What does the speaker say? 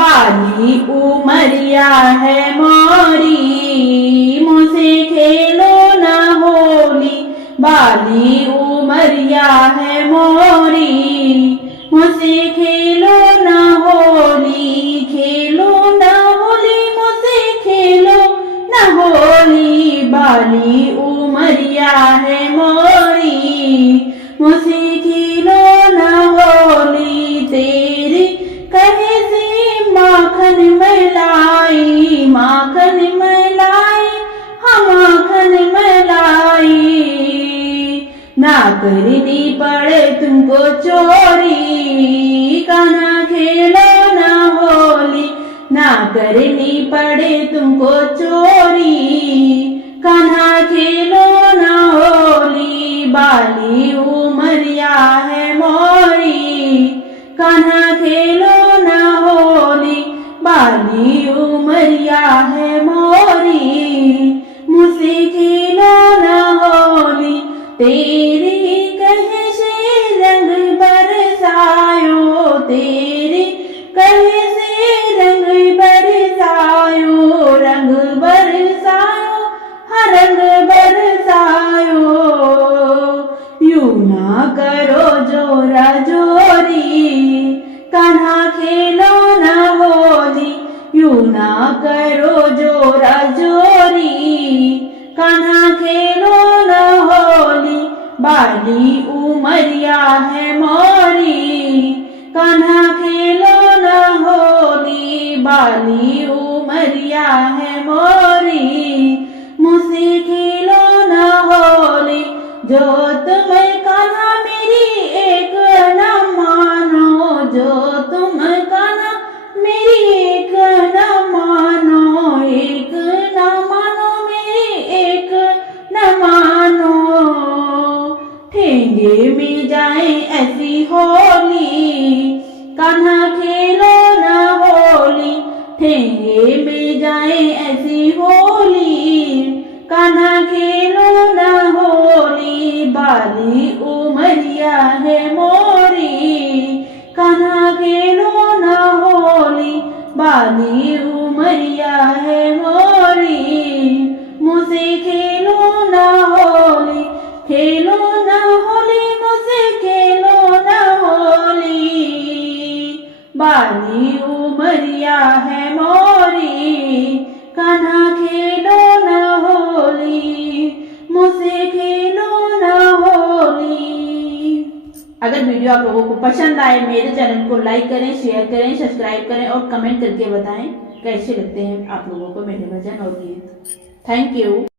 बाली उमरिया है मोरी, मुझसे खेलो न होली। बाली उमरिया है मोरी, मुझसे खेलो न होली। खेलो न होली, मुझसे खेलो न होली। बाली उमरिया है मोरी, मुझसे खेलो न होली। तेरी कहे से माखन मलाई, माखन मलाई, हाँ माखन मलाई। ना करनी पड़े तुमको चोरी, कान्हा खेलो ना होली। ना करनी पड़े तुमको चोरी, कान्हा खेलो ना होली। बाली उमरिया है मोरी, कान्हा खेलो ना होली। बाली उमरिया है मोरी, मुझसे खेलो ना होली। तेरी कहे से रंग बरसायो, तेरी कहे से रंग बरसायो। रंग बरसायो, हाँ रंग बरसायो। यूं ना करो जोरा जोरी, कान्हा खेलो ना होली। यूं ना करो जोरा जोरी, कान्हा खेलो ना होली। बाली उमरिया है मोरी, कान्हा खेलो ना होली। बाली उमरिया है मोरी, मुझसे खेलो ना होली। जो तुम कान्हा मेरी एक न मानो, जो तुम कान्हा मेरी एक न मानो। एक न मानो मेरी एक न मानो। ठेंगे में जाए ऐसी होली, कान्हा खेलो ना होली। ठेंगे में जाए ऐसी होली, कान्हा खेलो ना होली। बाली उमरिया है मोरी, कान्हा खेलो ना होली। बाली उमरिया है मोरी, मुझसे खेलो ना होली। खेलो ना होली, मुझसे खेलो ना होली। बाली उमरिया है मोरी, कान्हा खेलो ना होली। मुझसे खेलो ना होली। अगर वीडियो आप लोगों को पसंद आए, मेरे चैनल को लाइक करें, शेयर करें, सब्सक्राइब करें और कमेंट करके बताएं कैसे लगते हैं आप लोगों को मेरे भजन और गीत। Thank you.